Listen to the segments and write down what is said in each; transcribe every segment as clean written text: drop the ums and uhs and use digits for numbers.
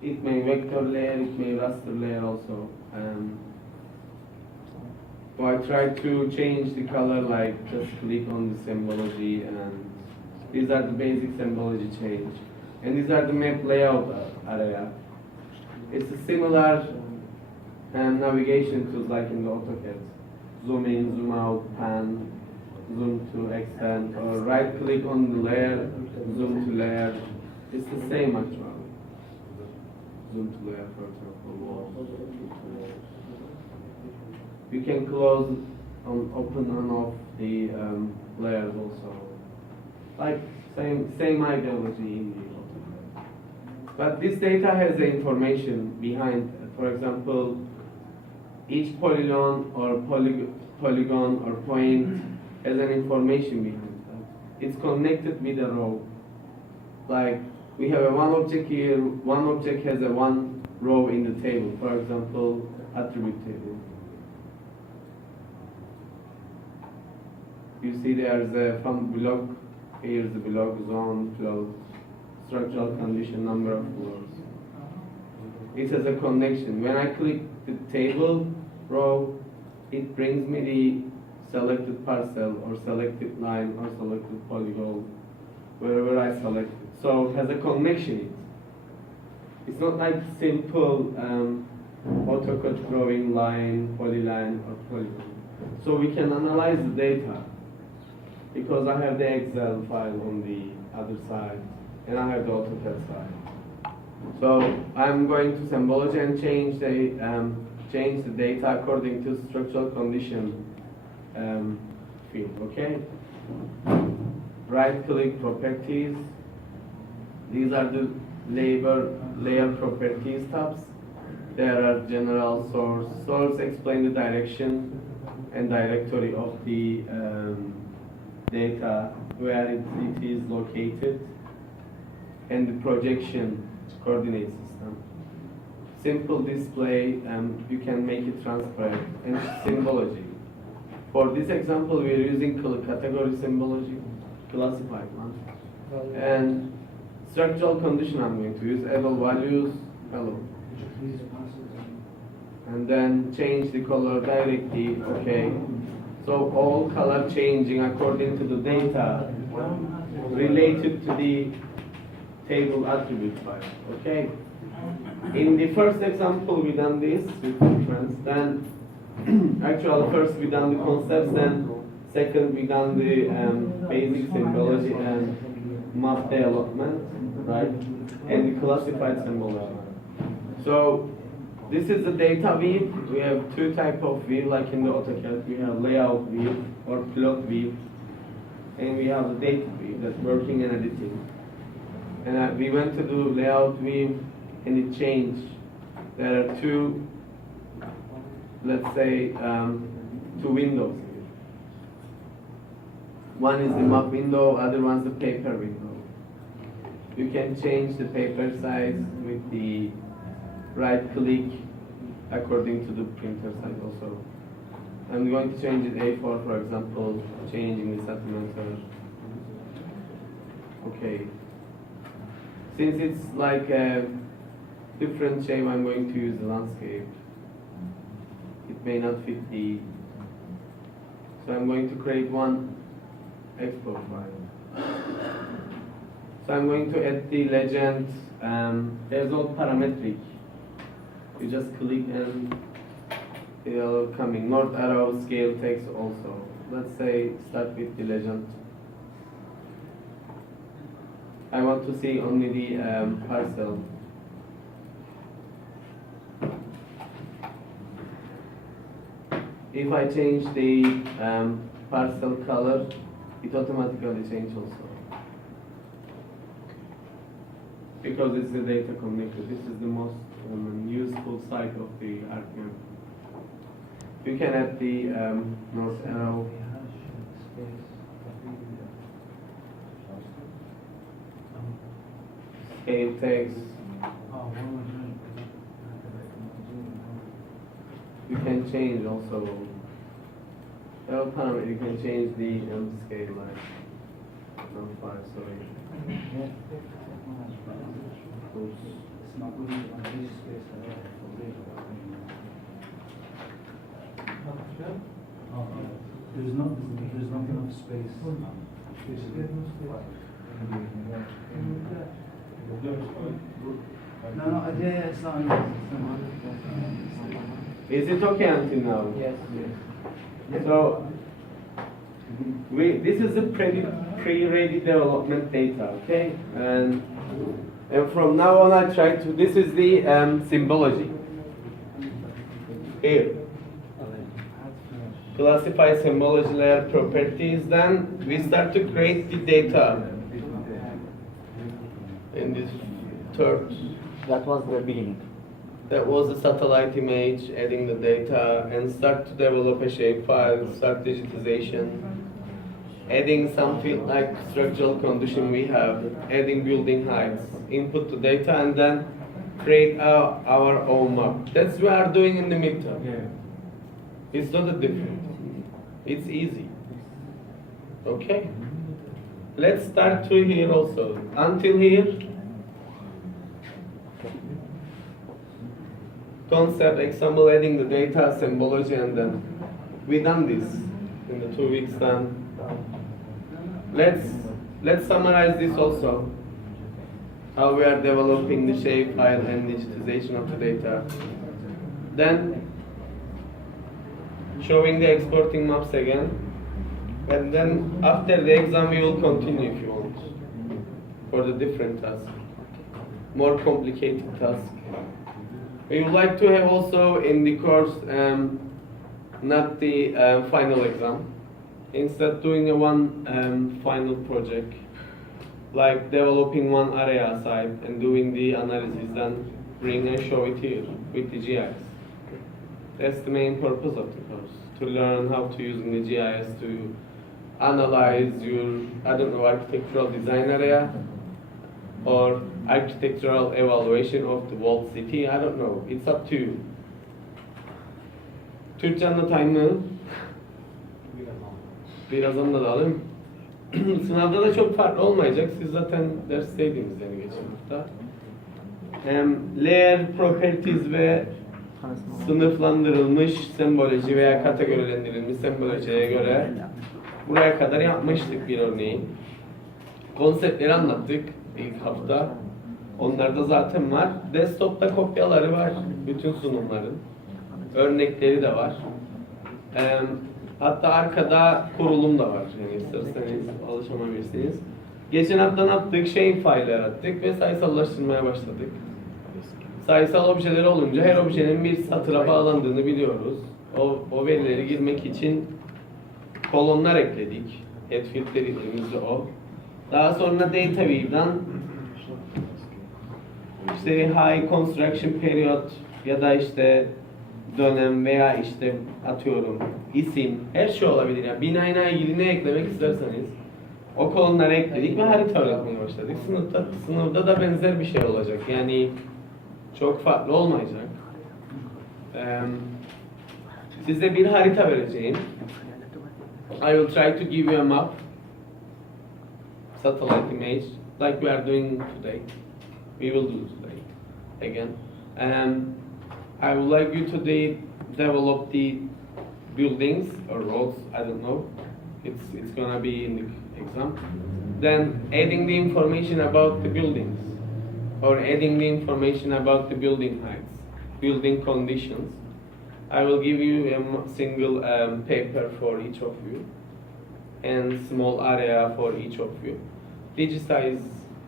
It may vector layer, it may raster layer also. So I try to change the color, like just click on the symbology, and these are the basic symbology change. And these are the map layout area. It's a similar navigation tools like in the AutoCAD. Zoom in, zoom out, pan, zoom to extend, or right click on the layer, zoom to layer. It's the same actually. Zoom to layer, for example, walls. You can close on open and off the layers also. Like same ideology in the AutoCAD. But this data has the information behind. For example, each polygon or polygon or point has an information behind that. It's connected with a row. Like we have a one object here. One object has a one row in the table. For example, attribute table. You see there's a from block, here's the block, zone, float, structural condition, number of floors. It has a connection. When I click the table row, it brings me the selected parcel or selected line or selected polygon, wherever I select it. So it has a connection. It's not like simple AutoCAD drawing line, polyline, or polygon. So we can analyze the data, because I have the Excel file on the other side, and I have the AutoCAD side. So I'm going to symbology and change the data according to structural condition field. Okay. Right click properties. These are the layer properties tabs. There are general source. Source explain the direction and directory of the data, where it is located, and the projection coordinate system. Simple display, you can make it transparent, and symbology. For this example, we are using category symbology, classified one, and structural condition. I'm going to use able values, hello, and then change the color directly. Okay. So all color changing according to the data related to the table attribute file. Okay. In the first example, we done this with reference. Then, actually, first we done the concepts. Then, second we done the basic symbology and map development, right? And the classified symbology. So. This is the data view. We have two types of view, like in the AutoCAD. We have layout view or plot view, and we have the data view that's working and editing. And we went to do layout view, and it changed. There are two, let's say, two windows. One is the map window, other one's the paper window. You can change the paper size with the right click according to the printer size also. I'm going to change it A4, for example, changing the centimeter. Okay. Since it's like a different shape, I'm going to use the landscape. It may not fit the. So I'm going to create one export file. So I'm going to add the legend. There's no parametric. You just click and it'll coming. North arrow, scale text also. Let's say start with the legend. I want to see only the parcel. If I change the parcel color, it automatically changes also. Because it's the data connected. This is the most useful side of the archmAP. You can add the north arrow. Scale text. You can change also. Arrow parameter, you can change the scale line. No, 5, sorry. There's not enough space. No, yeah, it's not enough. Is it okay until now? Yes. So, this is the pre-ready development data, okay? And from now on I try to, this is the symbology. Here. Classify symbology layer properties, then we start to create the data in this third. That was the beginning. That was the satellite image, adding the data, and start to develop a shapefile, start digitization, adding something like structural condition we have, adding building heights, input the data, and then create our own map. That's what we are doing in the midterm. Yeah. It's not a difference. It's easy. Okay? Let's start to here also. Until here, concept, example, adding the data, symbology, and then we done this in the 2 weeks done. Let's summarize this also. How we are developing the shapefile and digitization of the data. Then showing the exporting maps again. And then after the exam we will continue if you want for the different tasks, more complicated tasks. We would like to have also in the course not the final exam, instead doing a one final project, like developing one area site and doing the analysis, then bring and show it here with the GIS. That's the main purpose of the course, to learn how to use the GIS to analyze your, I don't know, architectural design area or architectural evaluation of the walled city, I don't know, it's up to you. Türkçe anlatayım mı? Biraz anlatalım. Sınavda da çok farklı olmayacak, siz zaten dersteydiniz yani geçen hafta. Layer properties ve sınıflandırılmış semboloji veya kategorilendirilmiş sembolojiye göre buraya kadar yapmıştık bir örneği. Konseptleri anlattık ilk hafta. Onlarda zaten var. Desktop'ta kopyaları var bütün sunumların. Örnekleri de var. Hatta arkada kurulum da var. Yani isterseniz alışamamışsınız. Geçen hafta ne yaptık? Shapefile yarattık ve sayısallaştırmaya başladık. Sayısal objeleri olunca her objenin bir satıra bağlandığını biliyoruz. O verileri girmek için kolonlar ekledik. Head filter dediğimizde o. Daha sonra data view'dan işte high construction period ya da işte dönem veya işte atıyorum isim, her şey olabilir. Yani binayla ilgili ne eklemek isterseniz o kolonları ekledik ve harita öğretmeye başladık. Sınıfta da benzer bir şey olacak. Yani çok farklı olmayacak. Size bir harita vereceğim. I will try to give you a map, satellite image, like we are doing today. We will do today again. I would like you to develop the buildings or roads, I don't know. It's gonna be in the exam. Then adding the information about the buildings or adding the information about the building heights, building conditions. I will give you a single paper for each of you and small area for each of you. Digitize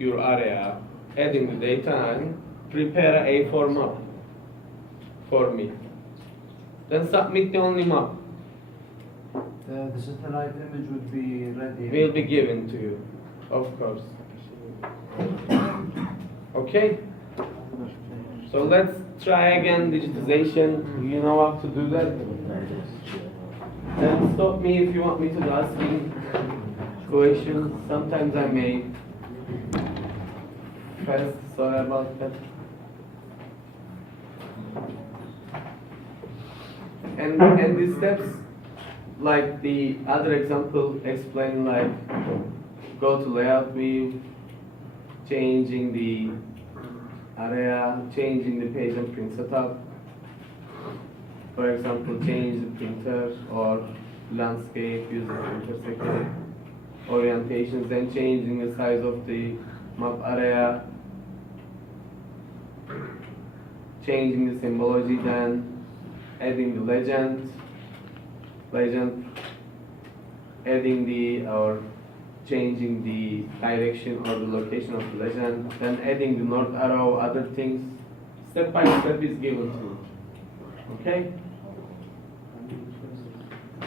your area, adding the data and prepare a A4 map for me. Then submit the only map. The satellite image would be ready. Will be given to you, of course. Okay? So let's try again digitization. You know how to do that? Then stop me if you want me to ask me questions. Sometimes I may fast, sorry about that. And the steps, like the other example, explain like go to layout view, changing the area, changing the page and print setup. For example, change the printer or landscape using printer sector, orientations, then changing the size of the map area, changing the symbology, then adding the legend, adding the or changing the direction or the location of the legend, then adding the north arrow, other things. Step by step is given to you. Okay?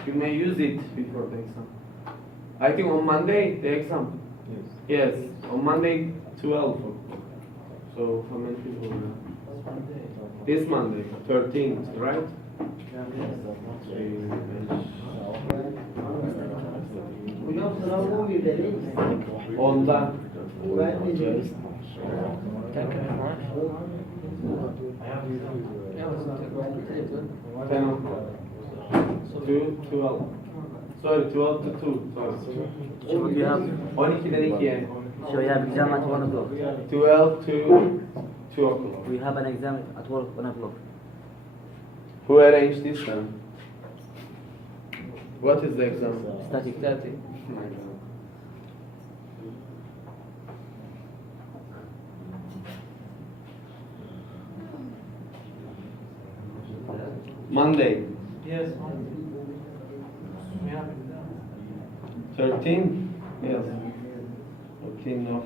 You may use it before the exam. I think on Monday, the exam. Yes. Yes, on Monday, 12 o'clock. So how many people will have? This Monday, 13th, right? Hocam sınavı 11'de değil mi? Onda. Ten o'clock. 12. Sorry, 12 to 2. Sorry. So you have 12'den 2'ye. so you have exam at 1 o'clock. 12 to 2 o'clock. We have an exam at 1 o'clock. Who arranged this then? What is the exam? Static. Monday, Yes. 13? Yes. 13 of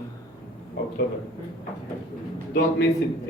October. Don't miss it, please.